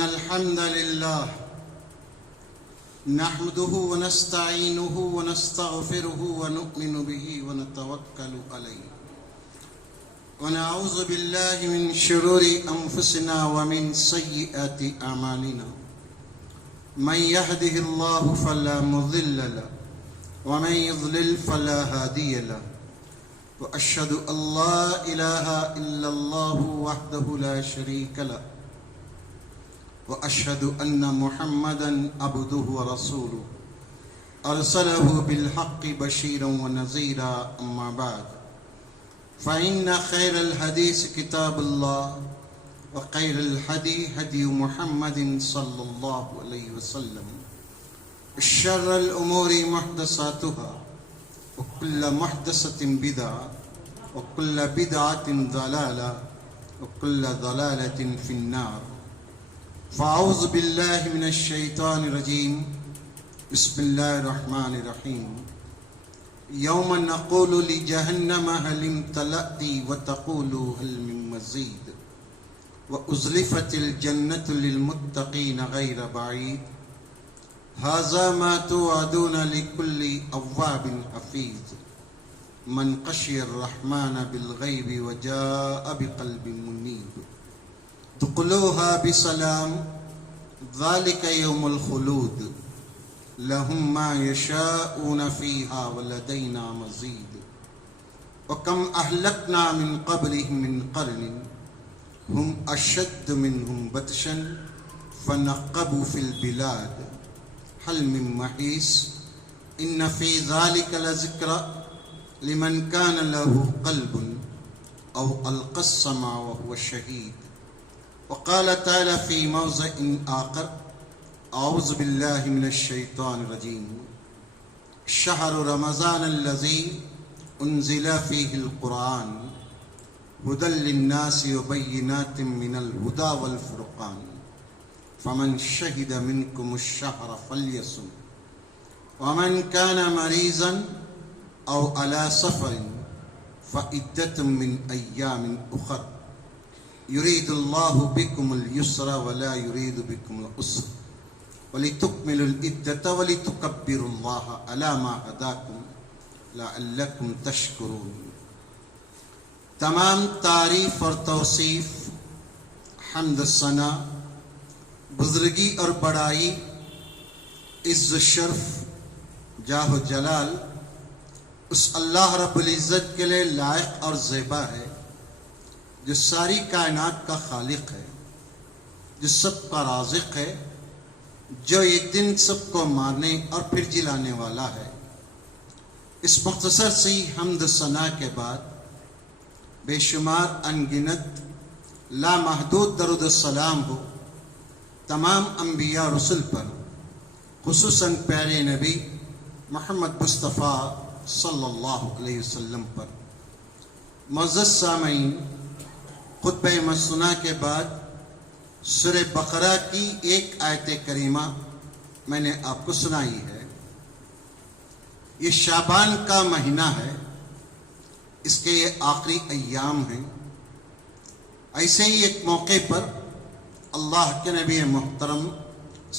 الحمد لله نحمده ونستعينه ونستغفره ونؤمن به ونتوكل عليه ونعوذ بالله من شرور أنفسنا ومن سيئات أعمالنا من يهده الله فلا مضل له ومن يضلل فلا هادي له وأشهد أن لا إله إلا الله وحده لا شريك له وأشهد أن محمدًا عبده ورسوله أرسله بالحق بشيرا ونذيرا أما بعد فإن خير الحديث كتاب الله وخير الهدي هدي محمد صلى الله عليه وسلم شر الأمور محدثاتها وكل محدثة بدعة وكل بدعة ضلالة وكل ضلالة في النار فأعوذ بالله من الشيطان الرجيم بسم الله الرحمن الرحيم يوم نقول لجهنم هل امتلأت وتقول هل من مزيد وأزلفت الجنة للمتقين غير بعيد هذا ما توعدون لكل أواب حفيظ من خشي الرحمن بالغيب وجاء بقلب منيب ادخلوها بسلام ذلك يوم الخلود لهم ما يشاءون فيها ولدينا مزيد وكم أهلكنا من قبلهم من قرن هم أشد منهم بطشا فنقبوا في البلاد هل من محيص إن في ذلك لذكرى لمن كان له قلب أو ألقى السمع وهو شهيد وقال تعالى في موضع آخر أعوذ بالله من الشيطان الرجيم شهر رمضان الذي أنزل فيه القرآن هدى للناس وبينات من الهدى والفرقان فمن شهد منكم الشهر فليصم ومن كان مريضا أو على سفر فعدة من أيام أخر يريد الله بكم اليسر ولا يريد بكم العسر ولتكملوا العدة ولتكبروا الله على ما هداكم لعلكم تشكرون. تمام تعریف اور توصیف حمد ثنا بزرگی اور بڑائی عز و شرف جاہ و جلال اس اللہ رب العزت کے لیے لائق اور زیبا ہے جو ساری کائنات کا خالق ہے، جو سب کا رازق ہے، جو ایک دن سب کو مارنے اور پھر جلانے والا ہے۔ اس مختصر سی حمد ثنا کے بعد بے شمار انگنت لامحدود درود السلام ہو تمام انبیاء رسل پر، خصوصاً پیارے نبی محمد مصطفیٰ صلی اللہ علیہ وسلم پر۔ معزز سامعین، خطبہ مسنہ کے بعد سورہ بقرہ کی ایک آیت کریمہ میں نے آپ کو سنائی ہے۔ یہ شعبان کا مہینہ ہے، اس کے یہ آخری ایام ہیں۔ ایسے ہی ایک موقع پر اللہ کے نبی محترم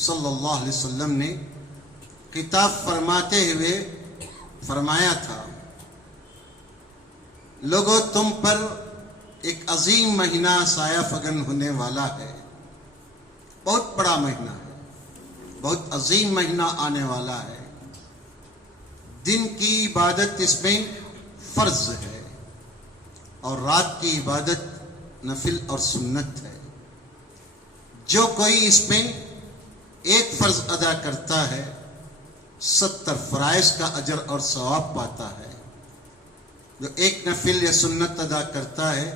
صلی اللہ علیہ وسلم نے خطاب فرماتے ہوئے فرمایا تھا، لوگوں تم پر ایک عظیم مہینہ سایہ فگن ہونے والا ہے، بہت بڑا مہینہ ہے، بہت عظیم مہینہ آنے والا ہے۔ دن کی عبادت اس میں فرض ہے اور رات کی عبادت نفل اور سنت ہے۔ جو کوئی اس میں ایک فرض ادا کرتا ہے 70 فرائض کا اجر اور ثواب پاتا ہے۔ جو ایک نفل یا سنت ادا کرتا ہے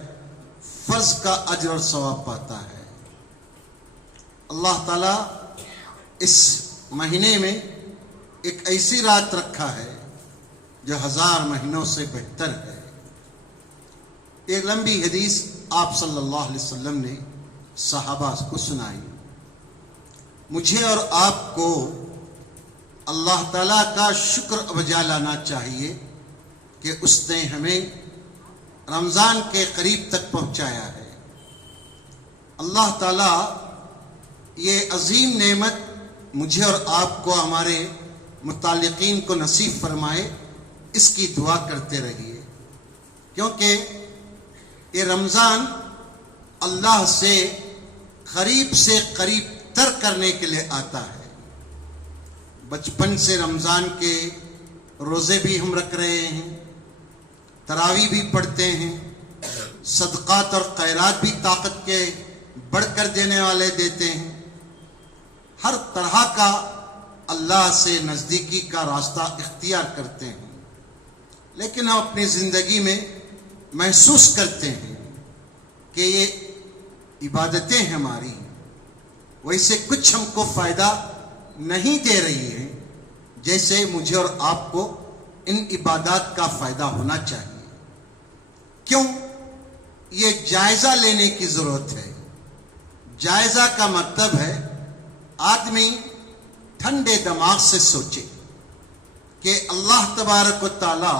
فرض کا اجر اور ثواب پاتا ہے۔ اللہ تعالیٰ اس مہینے میں ایک ایسی رات رکھا ہے جو 1000 مہینوں سے بہتر ہے۔ ایک لمبی حدیث آپ صلی اللہ علیہ وسلم نے صحابہ کو سنائی۔ مجھے اور آپ کو اللہ تعالیٰ کا شکر بجا لانا چاہیے کہ اس نے ہمیں رمضان کے قریب تک پہنچایا ہے۔ اللہ تعالیٰ یہ عظیم نعمت مجھے اور آپ کو ہمارے متعلقین کو نصیب فرمائے، اس کی دعا کرتے رہیے، کیونکہ یہ رمضان اللہ سے قریب تر کرنے کے لیے آتا ہے۔ بچپن سے رمضان کے روزے بھی ہم رکھ رہے ہیں، تراویح بھی پڑھتے ہیں، صدقات اور خیرات بھی طاقت کے بڑھ کر دینے والے دیتے ہیں، ہر طرح کا اللہ سے نزدیکی کا راستہ اختیار کرتے ہیں، لیکن ہم اپنی زندگی میں محسوس کرتے ہیں کہ یہ عبادتیں ہماری ویسے کچھ ہم کو فائدہ نہیں دے رہی ہیں جیسے مجھے اور آپ کو ان عبادات کا فائدہ ہونا چاہیے۔ کیوں؟ یہ جائزہ لینے کی ضرورت ہے۔ جائزہ کا مطلب ہے آدمی ٹھنڈے دماغ سے سوچے کہ اللہ تبارک و تعالی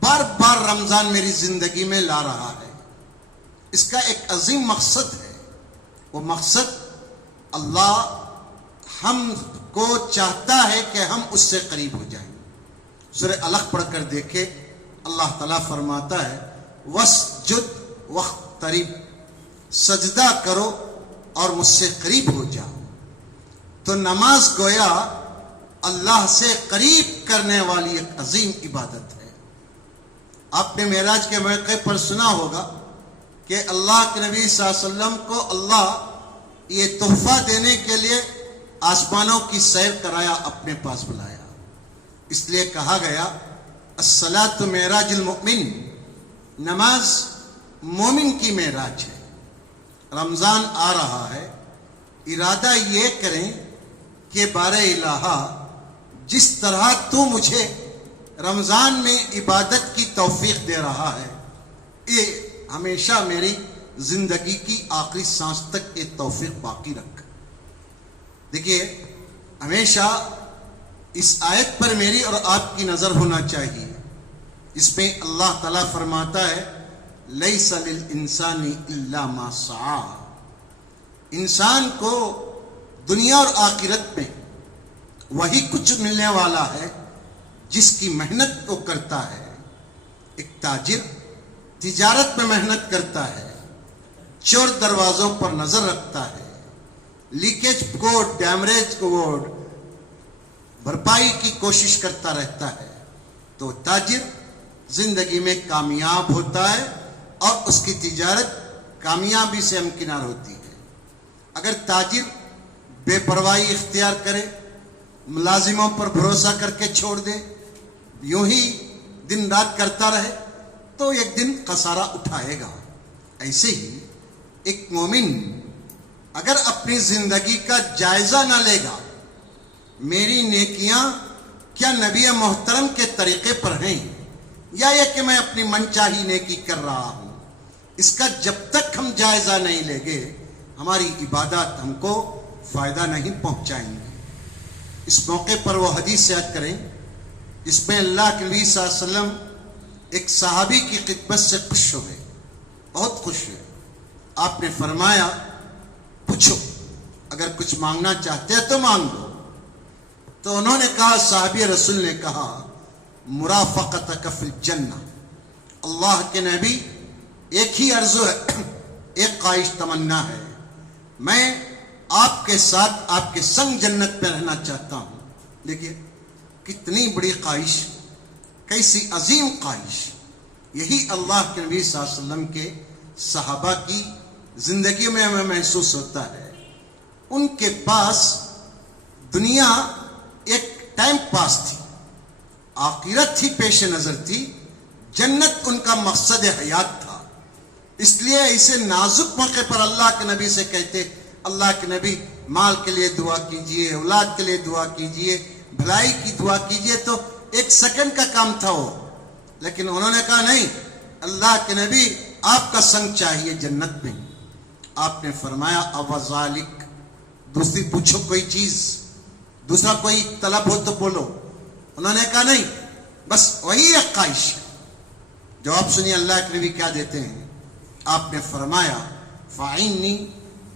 بار بار رمضان میری زندگی میں لا رہا ہے، اس کا ایک عظیم مقصد ہے۔ وہ مقصد اللہ ہم کو چاہتا ہے کہ ہم اس سے قریب ہو جائیں۔ سورہ علق پڑھ کر دیکھے، اللہ تعالیٰ فرماتا ہے وَاسْجُدْ وَاقْتَرِب، سجدہ کرو اور مجھ سے قریب ہو جاؤ۔ تو نماز گویا اللہ سے قریب کرنے والی ایک عظیم عبادت ہے۔ آپ نے معراج کے موقع پر سنا ہوگا کہ اللہ کے نبی صلی اللہ علیہ وسلم کو اللہ یہ تحفہ دینے کے لیے آسمانوں کی سیر کرایا، اپنے پاس بلایا۔ اس لیے کہا گیا الصلاۃ معراج المؤمن، نماز مومن کی معراج ہے۔ رمضان آ رہا ہے، ارادہ یہ کریں کہ بار الہ جس طرح تو مجھے رمضان میں عبادت کی توفیق دے رہا ہے، یہ ہمیشہ میری زندگی کی آخری سانس تک یہ توفیق باقی رکھ۔ دیکھیے، ہمیشہ اس آیت پر میری اور آپ کی نظر ہونا چاہیے۔ اس میں اللہ تعالیٰ فرماتا ہے لیس للانسان الا ما سعى، انسان کو دنیا اور آخرت میں وہی کچھ ملنے والا ہے جس کی محنت وہ کرتا ہے۔ ایک تاجر تجارت میں محنت کرتا ہے، چور دروازوں پر نظر رکھتا ہے، لیکیج کو، ڈیمریج کو بھرپائی کی کوشش کرتا رہتا ہے، تو تاجر زندگی میں کامیاب ہوتا ہے اور اس کی تجارت کامیابی سے ہمکنار ہوتی ہے۔ اگر تاجر بے پرواہی اختیار کرے، ملازموں پر بھروسہ کر کے چھوڑ دے، یوں ہی دن رات کرتا رہے، تو ایک دن خسارہ اٹھائے گا۔ ایسے ہی ایک مومن اگر اپنی زندگی کا جائزہ نہ لے گا، میری نیکیاں کیا نبی محترم کے طریقے پر ہیں یا یہ کہ میں اپنی من چاہی نیکی کر رہا ہوں، اس کا جب تک ہم جائزہ نہیں لیں گے، ہماری عبادات ہم کو فائدہ نہیں پہنچائیں گی۔ اس موقع پر وہ حدیث یاد کریں جس میں اللہ کے نبی صلی اللہ علیہ وسلم ایک صحابی کی خدمت سے خوش ہوئے، بہت خوش ہوئے۔ آپ نے فرمایا پوچھو، اگر کچھ مانگنا چاہتے ہیں تو مانگ لو۔ تو انہوں نے کہا، صحابی رسول نے کہا مرافقتک فی الجنہ، اللہ کے نبی ایک ہی آرزو ہے، ایک خواہش تمنا ہے، میں آپ کے ساتھ آپ کے سنگ جنت میں رہنا چاہتا ہوں۔ دیکھیے کتنی بڑی خواہش، کیسی عظیم خواہش۔ یہی اللہ کے نبی صلی اللہ علیہ وسلم کے صحابہ کی زندگی میں ہمیں محسوس ہوتا ہے۔ ان کے پاس دنیا ایک ٹائم پاس تھی، آخرت ہی پیش نظر تھی، جنت ان کا مقصد حیات تھا۔ اس لیے اسے نازک موقع پر اللہ کے نبی سے کہتے، اللہ کے نبی مال کے لیے دعا کیجئے، اولاد کے لیے دعا کیجئے، بھلائی کی دعا کیجئے، تو ایک سیکنڈ کا کام تھا وہ، لیکن انہوں نے کہا نہیں، اللہ کے نبی آپ کا سنگ چاہیے جنت میں۔ آپ نے فرمایا اوذالک، دوسری پوچھو کوئی چیز، دوسرا کوئی طلب ہو تو بولو۔ انہوں نے کہا نہیں، بس وہی ایک خواہش ہے۔ جواب سنیے اللہ کے نبی کیا دیتے ہیں۔ آپ نے فرمایا فاعنی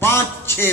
5-6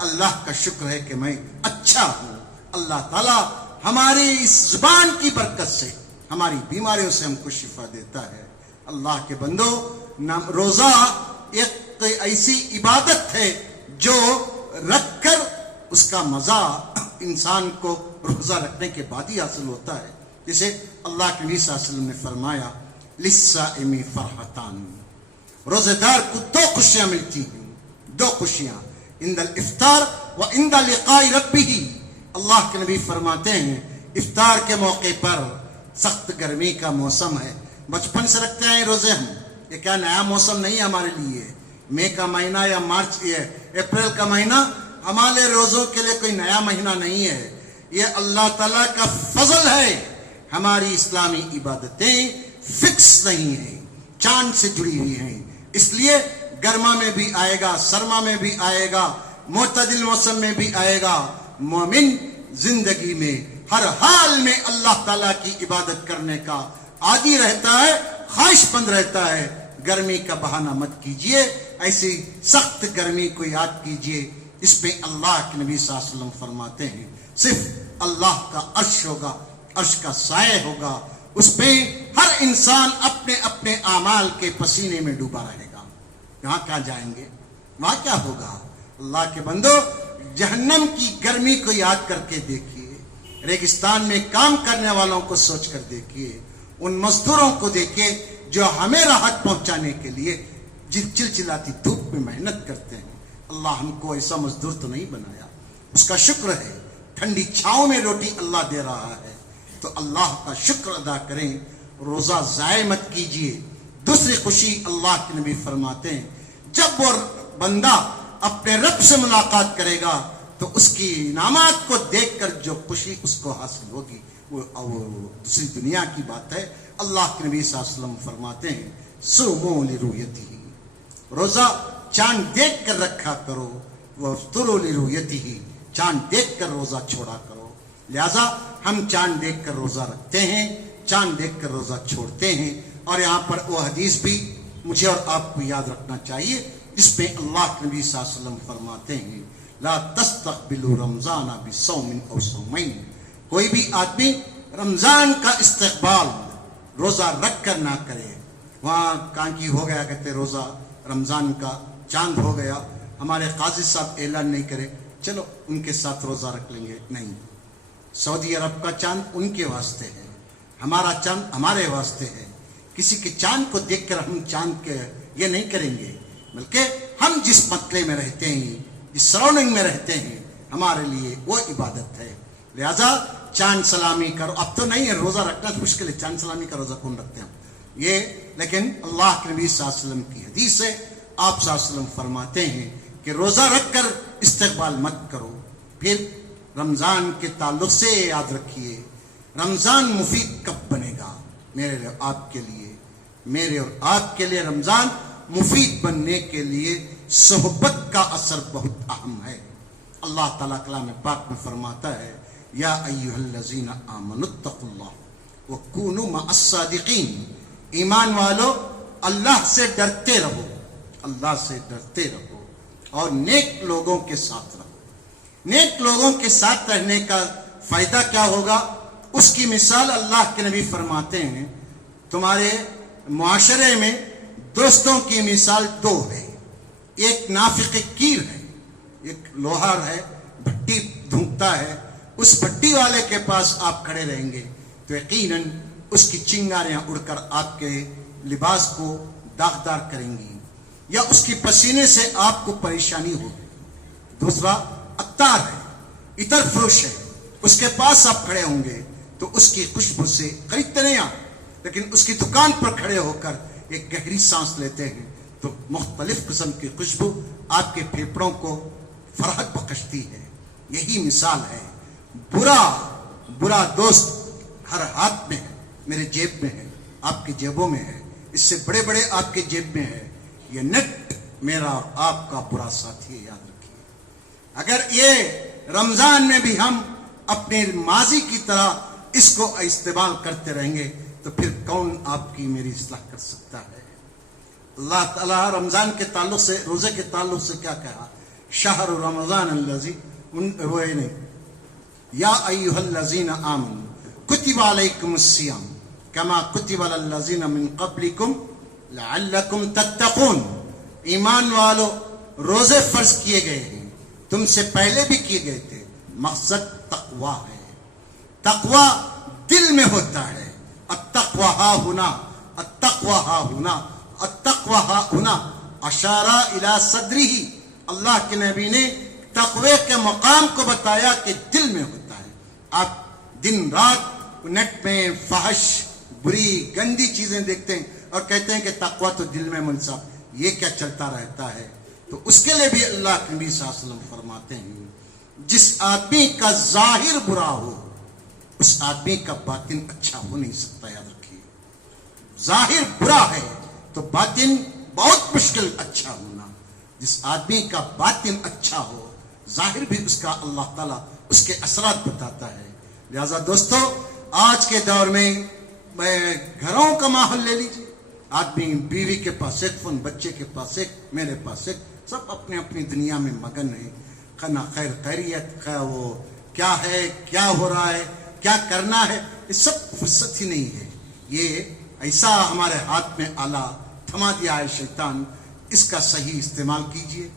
اللہ کا شکر ہے کہ میں اچھا ہوں. اللہ تعالیٰ ہماری اس زبان کی برکت سے ہماری بیماریوں سے ہم کو شفا دیتا ہے. اللہ کے بندو، روزہ ایک ایسی عبادت ہے جو رکھ کر اس کا مزہ انسان کو روزہ رکھنے کے بعد ہی حاصل ہوتا ہے. جسے اللہ کے نبی صلی اللہ علیہ وسلم نے فرمایا للصائم فرحتان، روزے دار کو دو خوشیاں ملتی ہیں، دو خوشیاں، عند الافطار و عند لقاء ربہ. اللہ کے نبی فرماتے ہیں افطار کے موقع پر سخت گرمی کا موسم ہے، بچپن سے رکھتے ہیں روزے ہم، یہ کیا نیا موسم نہیں ہے ہمارے لیے. مئی کا مہینہ یا مارچ اپریل کا مہینہ ہمارے روزوں کے لیے کوئی نیا مہینہ نہیں ہے. یہ اللہ تعالیٰ کا فضل ہے. ہماری اسلامی عبادتیں فکس نہیں ہیں، چاند سے جڑی ہوئی ہیں، اس لیے گرما میں بھی آئے گا، سرما میں بھی آئے گا، معتدل موسم میں بھی آئے گا. مومن زندگی میں ہر حال میں اللہ تعالیٰ کی عبادت کرنے کا عادی رہتا ہے، خواہش مند رہتا ہے. گرمی کا بہانہ مت کیجئے، ایسی سخت گرمی کو یاد کیجئے اس پہ اللہ کے نبی صلی اللہ علیہ وسلم فرماتے ہیں صرف اللہ کا عرش ہوگا، عرش کا سایہ ہوگا، اس پہ ہر انسان اپنے اپنے اعمال کے پسینے میں ڈوبا رہے گا. یہاں کہاں جائیں گے، وہاں کیا ہوگا؟ اللہ کے بندو، جہنم کی گرمی کو یاد کر کے دیکھیے، ریگستان میں کام کرنے والوں کو سوچ کر دیکھیے، ان مزدوروں کو دیکھیے جو ہمیں راحت پہنچانے کے لیے چلچلاتی دھوپ میں محنت کرتے ہیں. اللہ ہم کو ایسا مزدور تو نہیں بنایا، اس کا شکر ہے. ٹھنڈی چھاؤں میں روٹی اللہ دے رہا ہے تو اللہ کا شکر ادا کریں، روزہ ضائع مت کیجیے. دوسری خوشی اللہ کے نبی فرماتے ہیں جب وہ بندہ اپنے رب سے ملاقات کرے گا تو اس کی انعامات کو دیکھ کر جو خوشی اس کو حاصل ہوگی وہ دوسری دنیا کی بات ہے. اللہ کے نبی صلی اللہ علیہ وسلم فرماتے ہیں صوموا لرؤیتہ، روزہ چاند دیکھ کر رکھا کرو، وافطروا لرؤیتہ، چاند دیکھ کر روزہ چھوڑا کرو. لہذا ہم چاند دیکھ کر روزہ رکھتے ہیں، چاند دیکھ کر روزہ چھوڑتے ہیں. اور یہاں پر وہ حدیث بھی مجھے اور آپ کو یاد رکھنا چاہیے جس پہ اللہ کے نبی صلی اللہ علیہ وسلم فرماتے ہیں لا تستقبلوا رمضان بصوم او صومین، کوئی بھی آدمی رمضان کا استقبال روزہ رکھ کر نہ کرے. وہاں کانکی ہو گیا کہتے روزہ رمضان کا چاند ہو گیا، ہمارے قاضی صاحب اعلان نہیں کرے چلو ان کے ساتھ روزہ رکھ لیں گے، نہیں. سعودی عرب کا چاند ان کے واسطے ہے، ہمارا چاند ہمارے واسطے ہے. کسی کے چاند کو دیکھ کر ہم چاند کے یہ نہیں کریں گے، بلکہ ہم جس مطلع میں رہتے ہیں، جس سراؤنڈنگ میں رہتے ہیں، ہمارے لیے وہ عبادت ہے. لہذا چاند سلامی کرو. اب تو نہیں ہے، روزہ رکھنا مشکل ہے، چاند سلامی کا روزہ کون رکھتے ہیں یہ. لیکن اللہ کے نبی صلی اللہ علیہ وسلم کی حدیث ہے، آپ صلی اللہ علیہ وسلم فرماتے ہیں کہ روزہ رکھ کر استقبال مت کرو. پھر رمضان کے تعلق سے یاد رکھیے رمضان مفید کب بنے گا میرے اور آپ کے لیے. میرے اور آپ کے لیے رمضان مفید بننے کے لیے صحبت کا اثر بہت اہم ہے. اللہ تعالیٰ کلام پاک میں فرماتا ہے یا ایھا الذین آمنوا اتقوا اللہ وکونوا مع الصادقین، ایمان والو اللہ سے ڈرتے رہو، اللہ سے ڈرتے رہو اور نیک لوگوں کے ساتھ رہو. نیک لوگوں کے ساتھ رہنے کا فائدہ کیا ہوگا؟ اس کی مثال اللہ کے نبی فرماتے ہیں تمہارے معاشرے میں دوستوں کی مثال دو ہے. ایک نافق کیر ہے، ایک لوہار ہے، بھٹی دھونکتا ہے، اس بھٹی والے کے پاس آپ کھڑے رہیں گے تو یقیناً اس کی چنگاریاں اڑ کر آپ کے لباس کو داغدار کریں گی یا اس کی پسینے سے آپ کو پریشانی ہوگی. دوسرا عطار ہے، عطر فروش ہے، اس کے پاس آپ کھڑے ہوں گے تو اس کی خوشبو سے خریدتے نہیں آپ، لیکن اس کی دکان پر کھڑے ہو کر ایک گہری سانس لیتے ہیں تو مختلف قسم کی خوشبو آپ کے پھیپھڑوں کو فرحت بخشتی ہے. یہی مثال ہے. برا دوست ہر ہاتھ میں ہے، میرے جیب میں ہے، آپ کی جیبوں میں ہے، اس سے بڑے بڑے آپ کے جیب میں ہے. یہ نیٹ میرا اور آپ کا برا ساتھی ہے، یاد رکھیے. اگر یہ رمضان میں بھی ہم اپنے ماضی کی طرح اس کو استعمال کرتے رہیں گے تو پھر کون آپ کی میری اصلاح کر سکتا ہے؟ اللہ تعالیٰ رمضان کے تعلق سے، روزے کے تعلق سے کیا کہا؟ شہر رمضان الذی وہ نہیں یا ایھا الذین آمنوا کتب علیکم الصیام کما کتب علی الذین من قبلکم لعلکم تتقون. ایمان والو روزے فرض کیے گئے ہیں تم سے پہلے بھی کیے گئے تھے. مقصد تقوی ہے. تقوی دل میں ہوتا ہے. التقوی ہا ہونا التقوی ہا ہونا التقوی ہا ہونا اشارہ الی صدرہ. اللہ کے نبی نے تقوی کے مقام کو بتایا کہ دل میں ہوتا ہے. آپ دن رات نیٹ میں فحش بری گندی چیزیں دیکھتے ہیں اور کہتے ہیں کہ تقوی تو دل میں منصب. یہ کیا چلتا رہتا ہے؟ تو اس کے لیے بھی اللہ کے نبی صلی اللہ علیہ وسلم فرماتے ہیں جس آدمی کا ظاہر برا ہو اس آدمی کا باطن اچھا ہو نہیں سکتا. یاد رکھیے ظاہر برا ہے تو باطن بہت مشکل اچھا ہونا. جس آدمی کا باطن اچھا ہو ظاہر بھی اس کا اللہ تعالیٰ اس کے اثرات بتاتا ہے. لہذا دوستو آج کے دور میں گھروں کا ماحول لے لیجیے. آدمی بیوی کے پاس ایک فون, بچے کے پاس ایک, میرے پاس ایک, سب اپنے اپنی دنیا میں مگن ہیں. کھانا خیر خیریت وہ کیا ہے, کیا ہو رہا ہے, کیا کرنا ہے, یہ سب فرصت ہی نہیں ہے. یہ ایسا ہمارے ہاتھ میں آلہ تھما دیا ہے شیطان. اس کا صحیح استعمال کیجئے.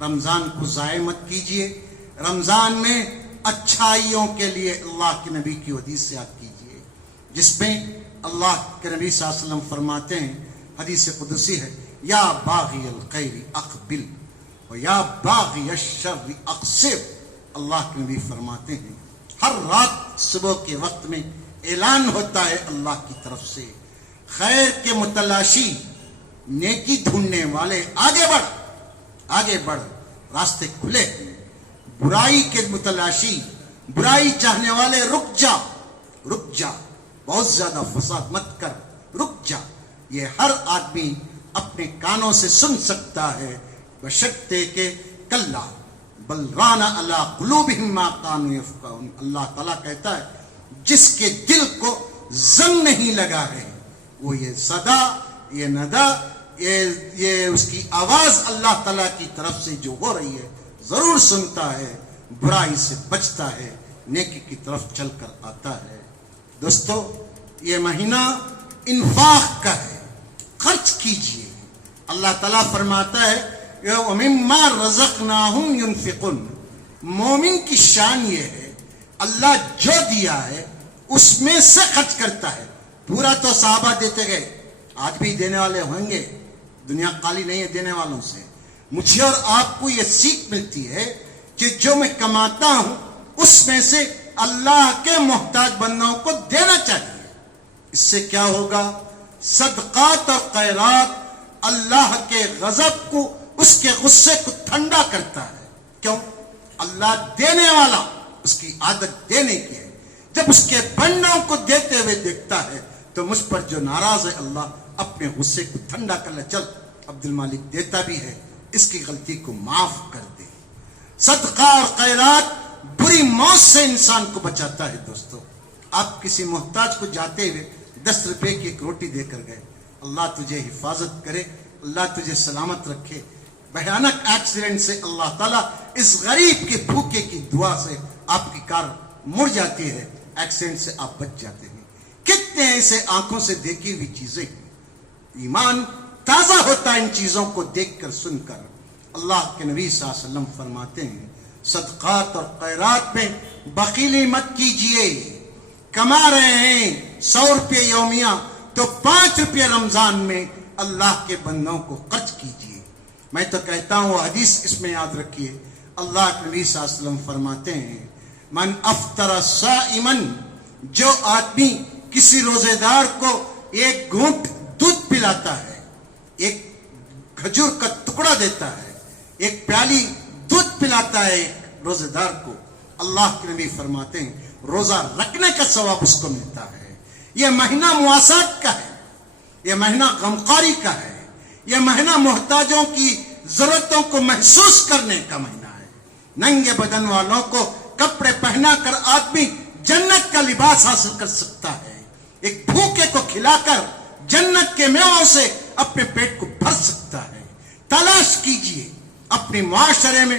رمضان کو ضائع مت کیجئے. رمضان میں اچھائیوں کے لیے اللہ کے نبی کی حدیث سے یاد کیجئے جس میں اللہ کے نبی صلی اللہ علیہ وسلم فرماتے ہیں, حدیث قدسی ہے, یا باغی الخیر اقبل و یا باغی الشر اقصر. اللہ کے نبی فرماتے ہیں ہر رات صبح کے وقت میں اعلان ہوتا ہے اللہ کی طرف سے, خیر کے متلاشی نیکی ڈھونڈنے والے آگے بڑھ, آگے بڑھ, راستے کھلے ہیں. برائی کے متلاشی, برائی چاہنے والے رک جا, رک جا, بہت زیادہ فساد مت کر, رک جا. یہ ہر آدمی اپنے کانوں سے سن سکتا ہے بشرطے کہ کلا بل ران علی قلوبہم ما کانوا یفقہون. اللہ تعالیٰ کہتا ہے جس کے دل کو زنگ نہیں لگا ہے وہ یہ صدا, یہ ندا, یہ اس کی آواز اللہ تعالیٰ کی طرف سے جو ہو رہی ہے ضرور سنتا ہے, برائی سے بچتا ہے, نیکی کی طرف چل کر آتا ہے. دوستو یہ مہینہ انفاق کا ہے, خرچ کیجئے. اللہ تعالیٰ فرماتا ہے وَمِمَّا رَزَقْنَاهُمْ يُنْفِقُونَ. مومن کی شان یہ ہے اللہ جو دیا ہے اس میں سے خرچ کرتا ہے. پورا تو صحابہ دیتے گئے, آج بھی دینے والے ہوں گے, دنیا خالی نہیں ہے دینے والوں سے. مجھے اور آپ کو یہ سیکھ ملتی ہے کہ جو میں کماتا ہوں اس میں سے اللہ کے محتاج بندوں کو دینا چاہیے. اس سے کیا ہوگا؟ صدقات اور خیرات اللہ کے غضب کو, اس کے غصے کو ٹھنڈا کرتا ہے. کیوں؟ اللہ دینے والا, اس کی عادت دینے کی ہے. جب اس کے بندوں کو دیتے ہوئے دیکھتا ہے تو مجھ پر جو ناراض ہے اللہ اپنے غصے کو ٹھنڈا کر لے. چل عبد المالک دیتا بھی ہے, اس کی غلطی کو معاف کر دے. صدقہ اور خیرات بری موت سے انسان کو بچاتا ہے. دوستو آپ کسی محتاج کو جاتے ہوئے 10 روپے کی ایک روٹی دے کر گئے, اللہ تجھے حفاظت کرے, اللہ تجھے سلامت رکھے. بھیانک ایکسیڈنٹ سے اللہ تعالیٰ اس غریب کے بھوکے کی دعا سے آپ کی کار مڑ جاتی ہے, ایکسیڈنٹ سے آپ بچ جاتے ہیں. کتنے ایسے آنکھوں سے دیکھی ہوئی چیزیں, ایمان تازہ ہوتا ہے ان چیزوں کو دیکھ کر سن کر. اللہ کے نبی صلی اللہ علیہ وسلم فرماتے ہیں صدقات اور خیرات میں بخیلی مت کیجئے. کما رہے ہیں 100 روپے یومیہ تو 5 روپے رمضان میں اللہ کے بندوں کو خرچ کیجئے. میں تو کہتا ہوں حدیث اس میں یاد رکھیے, اللہ کے نبی صلی اللہ علیہ وسلم فرماتے ہیں من افطر صائما, جو آدمی کسی روزے دار کو ایک گھونٹ دودھ پلاتا ہے, ایک کھجور کا ٹکڑا دیتا ہے, ایک پیالی دودھ پلاتا ہے ایک روزے دار کو, اللہ کے نبی فرماتے ہیں روزہ رکھنے کا ثواب اس کو ملتا ہے. یہ مہینہ مواسات کا ہے, یہ مہینہ غمخواری کا ہے, یہ مہینہ محتاجوں کی ضرورتوں کو محسوس کرنے کا مہینہ ہے. ننگے بدن والوں کو کپڑے پہنا کر آدمی جنت کا لباس حاصل کر سکتا ہے. ایک بھوکے کو کھلا کر جنت کے میووں سے اپنے پیٹ کو بھر سکتا ہے. تلاش کیجئے اپنے معاشرے میں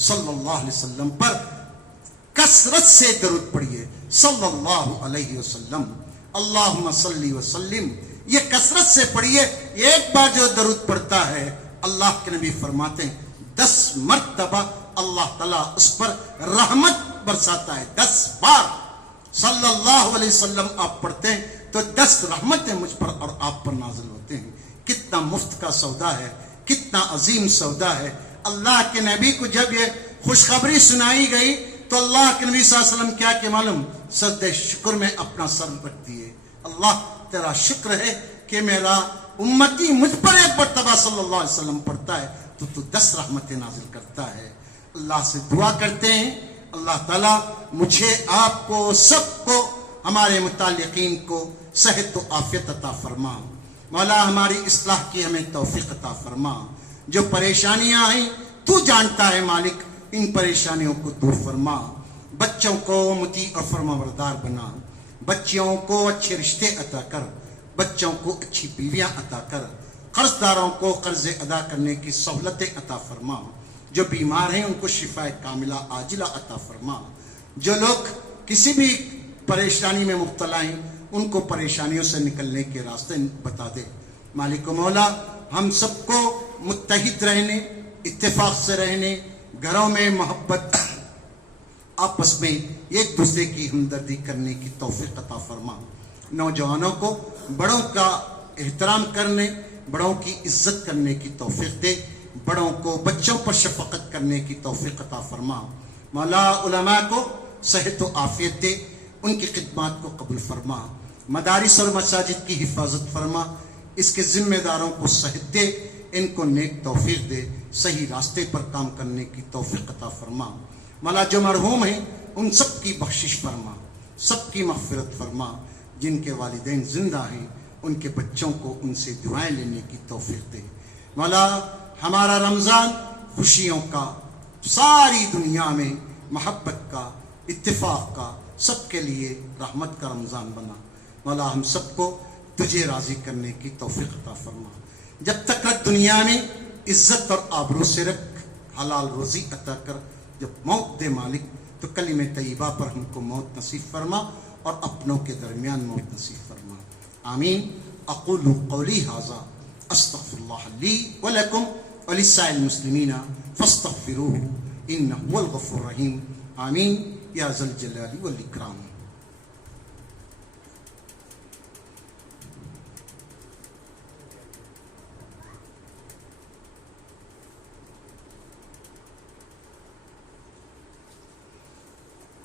صلی اللہ علیہ وسلم پر کثرت سے درود پڑھیے، صلی اللہ علیہ وسلم، اللہم صلی وسلم، یہ کثرت سے پڑھیے۔ ایک بار جو درود پڑھتا ہے اللہ کے نبی فرماتے ہیں 10 مرتبہ اللہ تعالیٰ اس پر رحمت برساتا ہے۔ 10 بار صلی اللہ علیہ وسلم آپ پڑھتے ہیں تو 10 رحمتیں مجھ پر اور آپ پر نازل ہوتے ہیں۔ کتنا مفت کا سودا ہے، کتنا عظیم سودا ہے۔ اللہ کے نبی کو جب یہ خوشخبری سنائی گئی تو اللہ کے نبی صلی اللہ علیہ وسلم کیا کہ معلوم، سجدہ شکر میں اپنا سر رکھ دیے، اللہ تیرا شکر ہے کہ میرا امتی مجھ پر ایک مرتبہ صلی اللہ علیہ وسلم پڑھتا ہے تو 10 رحمتیں نازل کرتا ہے۔ اللہ سے دعا کرتے ہیں اللہ تعالیٰ مجھے، آپ کو، سب کو، ہمارے متعلقین کو صحت و عافیت عطا فرما۔ مولا ہماری اصلاح کی ہمیں توفیق عطا فرما۔ جو پریشانیاں ہیں تو جانتا ہے مالک، ان پریشانیوں کو دور فرما۔ بچوں کو مطیع اور فرمانبردار بنا، بچیوں کو اچھے رشتے عطا کر، بچوں کو اچھی بیویاں عطا کر، قرض داروں کو قرض ادا کرنے کی سہولتیں عطا فرما۔ جو بیمار ہیں ان کو شفاء کاملہ عاجلہ عطا فرما۔ جو لوگ کسی بھی پریشانی میں مبتلا ہیں ان کو پریشانیوں سے نکلنے کے راستے بتا دے۔ مالک و مولا ہم سب کو متحد رہنے، اتفاق سے رہنے، گھروں میں محبت، آپس میں ایک دوسرے کی ہمدردی کرنے کی توفیق عطا فرما۔ نوجوانوں کو بڑوں کا احترام کرنے، بڑوں کی عزت کرنے کی توفیق دے، بڑوں کو بچوں پر شفقت کرنے کی توفیق عطا فرما۔ مولا علماء کو صحت و عافیت دے، ان کی خدمات کو قبول فرما۔ مدارس اور مساجد کی حفاظت فرما، اس کے ذمہ داروں کو صحت دے، ان کو نیک توفیق دے، صحیح راستے پر کام کرنے کی توفیق عطا فرما۔ مولا جو مرحوم ہیں ان سب کی بخشش فرما، سب کی مغفرت فرما۔ جن کے والدین زندہ ہیں ان کے بچوں کو ان سے دعائیں لینے کی توفیق دے۔ مولا ہمارا رمضان خوشیوں کا، ساری دنیا میں محبت کا، اتفاق کا، سب کے لیے رحمت کا رمضان بنا۔ مولا ہم سب کو تجھے راضی کرنے کی توفیق عطا فرما۔ جب تک رکھ دنیا میں عزت اور آبرو سے رکھ، حلال روزی عطا کر، جب موت دے مالک تو کلمہ طیبہ پر ہم کو موت نصیب فرما اور اپنوں کے درمیان موت نصیب فرما۔ آمین۔ اقول قولی ھذا استغفر اللہ لی ولکم ولسائر المسلمین فاستغفروہ انہ هو الغفور الرحیم۔ آمین یا ذا الجلال والاکرام۔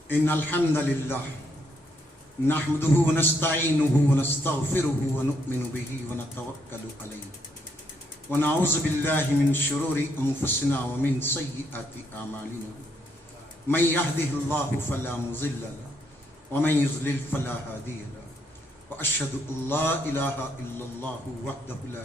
ان الحمد للہ نحمده ونستعینه ونستغفره ونؤمن به ونتوکل علیہ ونعوذ باللہ من شرور انفسنا ومن سیئات اعمالنا من يهده اللہ فلا مضل له ومن يضلل فلا هادی له واشهد ان لا الہ الا اللہ وحدہ لا